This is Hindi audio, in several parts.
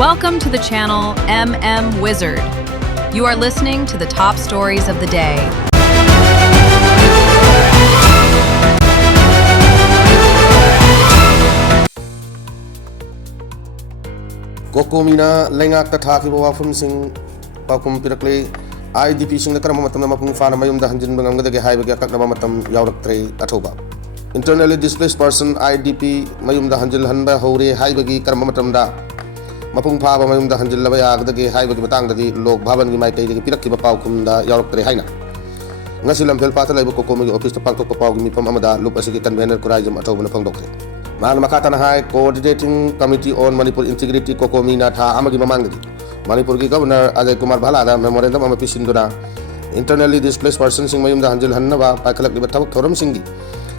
Welcome to the channel MM Wizard. You are listening to the top stories of the day. Kokomina lengak tathaki bawa from sing pakum pirakle IDP sing the karama matam mapung fana mayum da hanjin bangam gada hai bagya kakna matam yaurak tre athoba internally displaced person IDP mayum da hanjil hanba hore hai bagi karama matam da mapung pha ba mayum da hanjil labaya gada hai bagi matang da di lok bhavan gi mai kai gi pirakki ba paukum da yaurak tre haina ngasi lamphel pata lai kokomi gi office ta pangtok pa pau gi mipam amada lup asigi convener kurajum athoba na pangdokre Man Makatan High Coordinating Committee on Manipur Integrity Kokomina Tha Amagi Mamangdi Manipur ki Governor Ajay Kumar Bhalada Memorandum Amapi Sinduna Internally Displaced Persons Sing Mayum da Hanjil Hannaba Paikalak Libat Thabak Thoram Singgi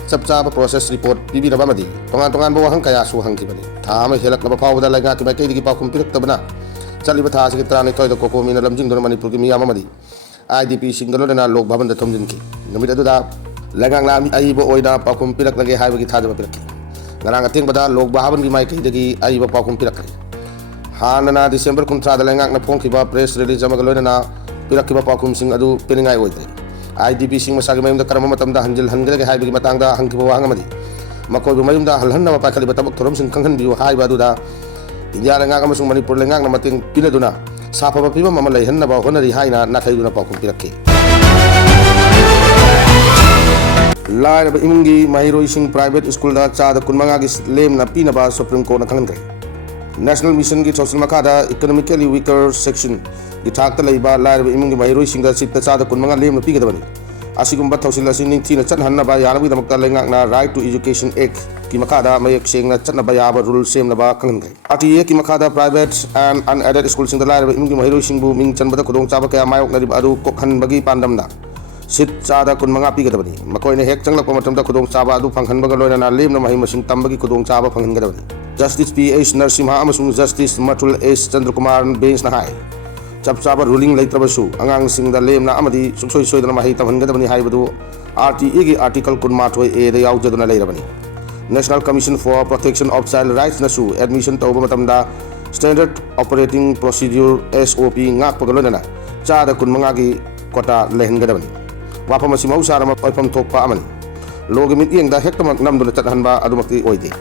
Sapchaba Process Report Bibi Nabamadi Tongan Bawa Hankaya Su Hanki Bani Tha Ama Helak Naba Pau da Laga Ki Bakai Di Pakum Pirak Tabana Chali Batha Sigi Trani Toy da Kokomina Lamjing Dona Manipur ki Miyamamadi IDP Singalo na Lok Bhavan da Thomjinki Namida da Lagang Lam Aibo Oida Pakum Pirak Lagi Hai Bagi Thadaba Piraki Ngarang ating bada log bahaban gi mai kai dagi ai ba pakum pirak hanana December kuntra da lengak na phongki ba press release ama galoi na pirak ki ba pakum sing adu peningai oidre IDP sing masagi mayum da karama matam da hanjil hangre ga hai bi matang da hangki ba hangamadi makoi bi mayum da halhan na ba pakhali ba tabak thoram sing kanghan bi hai ba du da india lengak ama sung Manipur lengak na mating pinaduna sapa ba piba mama lai hanna ba honari haina na khai du na pakum pirak ki Lai imungi mahiroi sing private school da cha da kunmanga gi lem na pina ba Supreme Court na khangan kai National Mission gi social makada economically weaker section gi thak ta leiba lai imungi mahiroi sing da sit ta cha da kunmanga lem na pi ga bani asigum ba thausil asin ning thina chan hanna ba yana bi damak ta lengak na Right to Education Act ki makada mayek sing na chan na ba ya ba rule sem na ba khangan kai RTA ki makada private and unaided school sing da lai imungi mahiroi sing bu ming chan ba da khudong cha ba kaya mayok na ri adu kokhan bagi pandam na sit chada kun manga pi gadabani makoi ne hek changlak pa matam da khudong chaba adu phanghan baga loina na lem na mahi masing tambagi khudong chaba phanghan gadabani Justice P.H. Narsimha amasung Justice Matul S. Chandrakumar bench na hai chap chaba ruling leitrabasu angang sing da lem na amadi suksoi soi da mahi tamhan gadabani hai badu RTA gi article kun mathoi a da yaw jaduna leirabani National Commission for Protection of Child Rights na su admission tawba matam da standard operating procedure SOP ngak pagaloina na chada kun manga gi kota lehen gadabani wapam asi mausara ma oipam thokpa amani logi mit yeng da hektamak namduna chathanba adumakti oide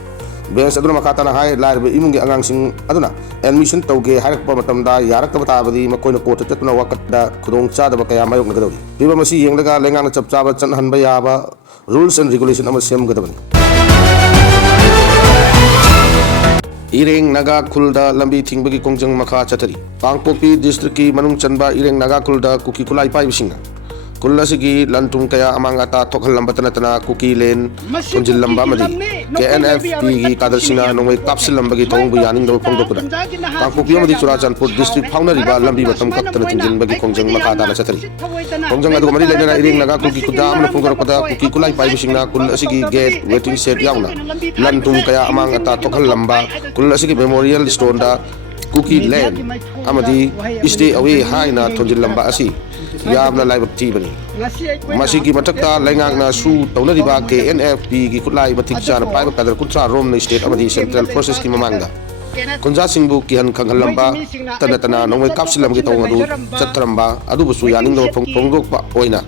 bench aduna makata na hai larbe imungi angang sing aduna admission tawge harakpa matam da yarak ta badi makoina court chatna wakat da khudong cha da kaya mayok na gadawi biba masi yeng daga lengang na chapchaba chanhanba yaba rules and regulation ama sem gadabani Ireng Naga Kulda Lambi Thingbagi Kongjang Makha Chatari Pangpopi District ki Manung Chanba Ireng Naga Kulda Kuki Kulai Pai Bisinga Kulla sigi lantung kaya amangata tokhal lamba tana kuki len kunjil lamba madi KNFP gi kadal sina nongwei kapsil lamba gi thong bu yaning do pong dokuda Pangpopi amadi Churachandpur district fauna riba lambi batam kap tana tinjin bagi kongjang makata na chatari kongjang adu mari lena iring naga kuki kuda amna pong pada kuki kulai pai bisingna kulla sigi gate waiting shed yauna lantung kaya amangata tokhal lamba kulla sigi memorial stone da kuki len amadi stay away haina thonjil lamba asi yamna laibak ti bani masigi matakta lengak na su taunari ba KNFP gi kulai batik chana private kadar kutra rom na state amadi central process ki mamanga kunja singbu ki han khangalamba tana nongwei kapsilam gi tawng adu chatramba adu busu yaning do pongdok pa oina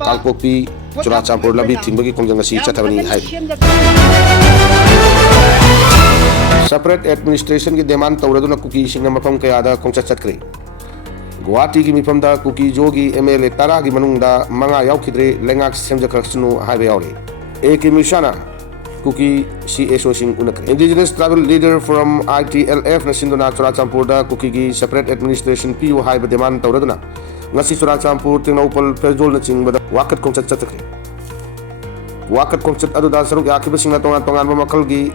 kalpopi Churachandpur labi thingbagi kongjang asi chathabani hai separate administration ki demand tawraduna kuki singna mafam kaya da kongcha chatkre Guwahati ki mifam da kuki jogi MLA tara ki manung da manga yaukidre lengak semjakhaksunu haibe yaure ki mishana kuki CSO sing unakre indigenous tribal leader from ITLF na sinduna Churachandpur da kuki gi separate administration PU haibe demand tawraduna ngasi Churachandpur tingnopal fejol na chingbada wakat kongchat chatakre wakat kongchat adu da saruk yakiba singna tongan ba makal gi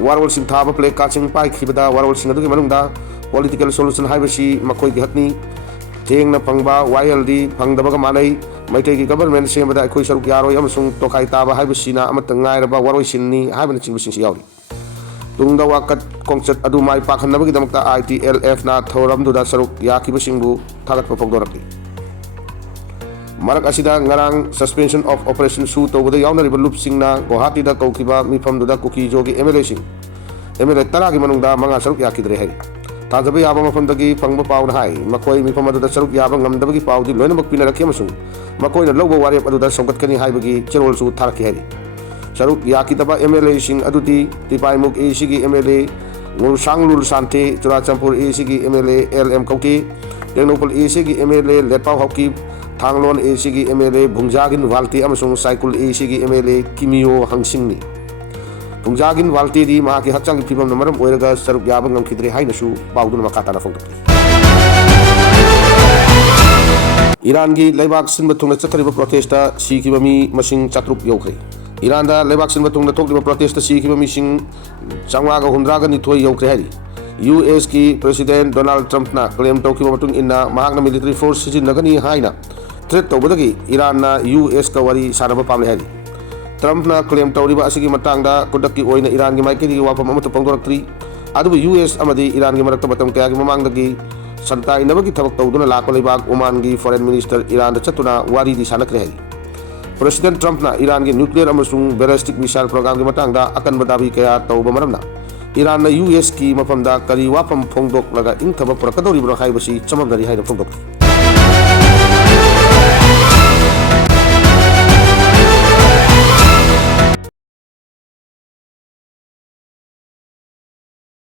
warwal sing thaba play kaching pai khibada warwal sing adu gi manung da political solution haibe si makoi gi hatni Teng na pangba YLD pangdabaga manai maitai ki government semada akhoi saruk yaroi amasung tokai taba haibasina amatangai raba waroi sinni haibana chingbising si yauri tungda wakat kongchat adu mai pakhanabagi damakta ITLF na thoram du da saruk yakibasingbu thagat popogdoraki marak asida ngarang suspension of operation su tobada yauna riba loop singna Guwahati da kaukiba mifam du da kuki jogi MLA sing MLA tara ki manung da manga saruk yakidre hai ताजब याब मफमदगी फंगब पाउन हाई मकोई मिफम अदुदा सरुक याब ngamdabagi पाउदी लोइनमक पिनरखि अमसुंग मकोइना लौब वारेप अदुदा संगतकनि हाइबगी चेरोलसु थारखि हाइरि सरुक याकिदबा एमएलए सिंग अदुदी तिपाइमुक ए सिगी एमएलए ngulsanglul sante churachandpur ए सिगी एमएलए एलएम कौकी टेक्नोपल ए सिगी एमएलए लेटपाव हौकी थांगलोन ए सिगी एमएलए भुंजागिन वाल्टी अमसुंग साइकुल ए सिगी एमएलए किमियो हंसिंगनी भुंजागिन वाल्टी दी मा की हक्चांग फिबम नमरम ओइरगा सरुक याब ngamkhidre hainasu पाउदुन मकाताना फोंदोक्की ईरान की लेबाक सिनब थुंगना चथरिबा प्रोटेस्टा सीखिबा मी मसिंग चात्रुक यौखै ईरान दा लेबाक सिनब थुंगना थोकलिबा प्रोटेस्टा सीखिबा मिसिंग 582 यौखै हारि यूएस की प्रेसिडेंट डोनाल्ड ट्रम्प ना क्लेम तौखिबा मतुंग इन्ना महांगना मिलिटरी फोर्स सिजिनगनी हाइना थ्रेट तौबदगी ईरान ना यूएस का वरी सानबा पामले हारि ट्रम्प ना क्लेम तौरिबा असिगी मतंगदा कुडक्की ओइना ईरान की माइकेदी वाफम अमत पंगदोरक्त्री अदुबु यूएस अमदी ईरान की मरक्ता मतम कयागी ममांगदगी संताइनबगी थबक तौदुना लाको लेबाक ओमान की फॉरेन मिनिस्टर ईरान दा चतुना वारी दी सानक्रे हारि प्रेसिडेंट ट्रम्प ना ईरान की न्यूक्लियर अमसुंग बैलिस्टिक मिसाइल प्रोग्राम की मतंगदा अकनबा दाबी कया तौबा मरमना ईरान ना यूएस की मफमदा करी वाफम फोंदोकलगा इंथबा पुरकदौरिब्रो हाइबसी चममदरी हाइना फोंदोक्की